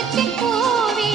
உலகத்தின் பூவே